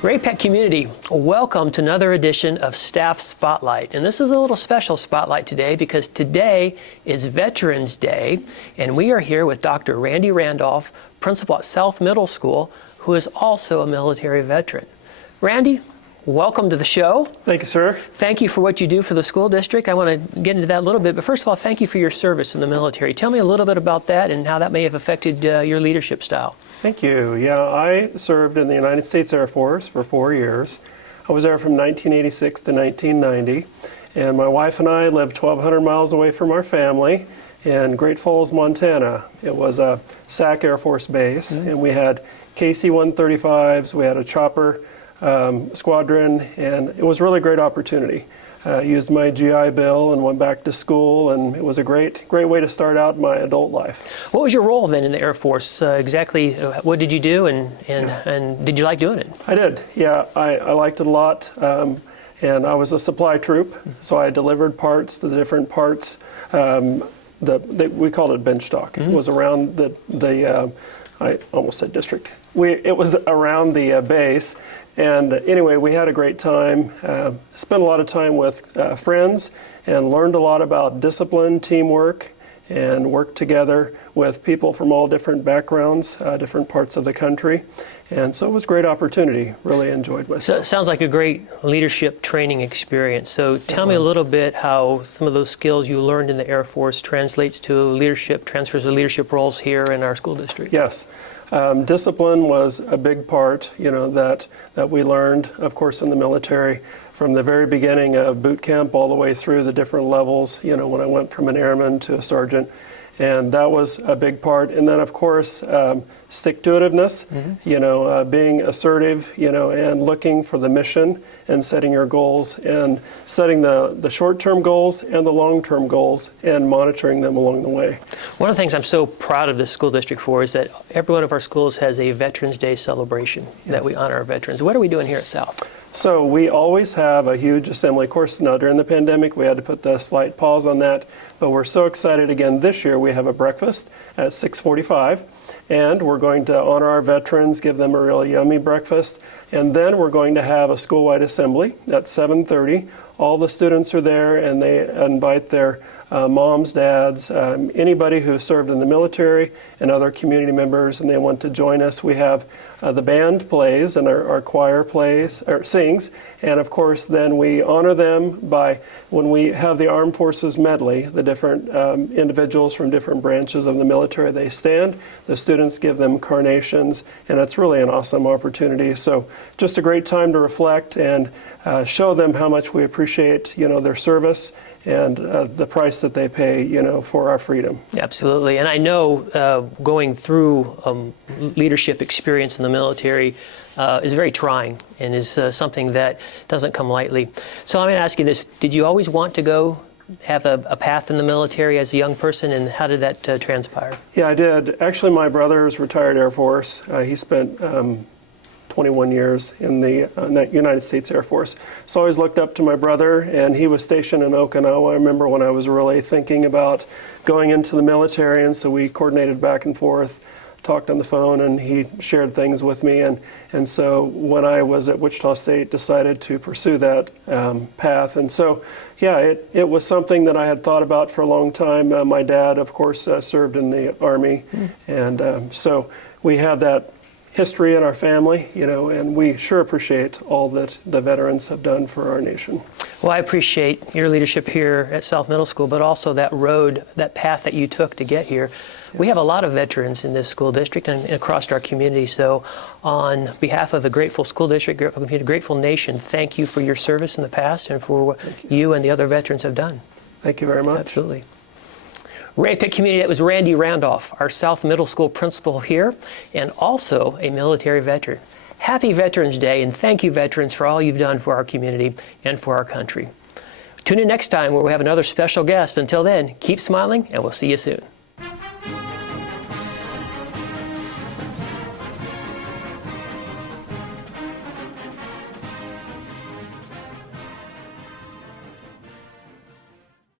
Ray-Pec community, welcome to another edition of Staff Spotlight. And this is a little special spotlight today because today is Veterans Day, and we are here with Dr. Randy Randolph, principal at South Middle School, who is also a military veteran. Randy, welcome to the show. Thank you, sir. Thank you for what you do for the school district. I want to get into that a little bit, but first of all, thank you for your service in the military. Tell me a little bit about that and how that may have affected your leadership style. Thank you. Yeah, I served in the United States Air Force for 4 years. I was there from 1986 to 1990, and my wife and I lived 1,200 miles away from our family in Great Falls, Montana. It was a SAC Air Force base, and we had KC-135s, we had a chopper squadron, and it was a really great opportunity. Used my GI Bill and went back to school, and it was a great way to start out my adult life. What was your role then in the Air Force? Exactly what did you do, and did you like doing it? I did, yeah. I liked it a lot, and I was a supply troop, so I delivered parts to the different parts. We called it bench stock. It was around the I almost said district. It was around the base. And anyway, we had a great time, spent a lot of time with friends, and learned a lot about discipline, teamwork, and worked together with people from all different backgrounds, different parts of the country. And so it was a great opportunity. Really enjoyed myself. So it sounds like a great leadership training experience. So tell me a little bit how some of those skills you learned in the Air Force translates to leadership, transfers to leadership roles here in our school district. Yes. Discipline was a big part, that we learned, of course, in the military from the very beginning of boot camp all the way through the different levels, when I went from an airman to a sergeant. And that was a big part. And then, of course, stick-to-itiveness, being assertive, and looking for the mission and setting your goals and setting the short-term goals and the long-term goals and monitoring them along the way. One of the things I'm so proud of this school district for is that every one of our schools has a Veterans Day celebration that we honor our veterans. What are we doing here at South? So we always have a huge assembly. Of course, now during the pandemic, we had to put the slight pause on that, but we're so excited again this year. We have a breakfast at 6:45, and we're going to honor our veterans, give them a really yummy breakfast, and then we're going to have a school-wide assembly at 7:30. All the students are there, and they invite their moms, dads, anybody who served in the military and other community members, and they want to join us. We have the band plays and our choir plays or sings, and of course then we honor them by when we have the Armed Forces medley, the different individuals from different branches of the military, they stand, the students give them carnations, and it's really an awesome opportunity. So just a great time to reflect and show them how much we appreciate their service and the price that they pay, for our freedom. Absolutely. And I know going through leadership experience in the military is very trying and is something that doesn't come lightly. So I'm going to ask you this. Did you always want to go have a path in the military as a young person, and how did that transpire? Yeah, I did. Actually, my brother is retired Air Force. He spent 21 years in the United States Air Force. So I always looked up to my brother, and he was stationed in Okinawa. I remember when I was really thinking about going into the military, and so we coordinated back and forth, talked on the phone, and he shared things with me. And so when I was at Wichita State, decided to pursue that path. And so, yeah, it was something that I had thought about for a long time. My dad, of course, served in the Army, and so we have that history in our family, and we sure appreciate all that the veterans have done for our nation. Well, I appreciate your leadership here at South Middle School, but also that road, that path that you took to get here. We have a lot of veterans in this school district and across our community. So on behalf of the grateful school district, grateful nation, thank you for your service in the past and for what you and the other veterans have done. Thank you very much. Absolutely. Ray-Pec community, that was Randy Randolph, our South Middle School principal here, and also a military veteran. Happy Veterans Day, and thank you, veterans, for all you've done for our community and for our country. Tune in next time where we have another special guest. Until then, keep smiling, and we'll see you soon.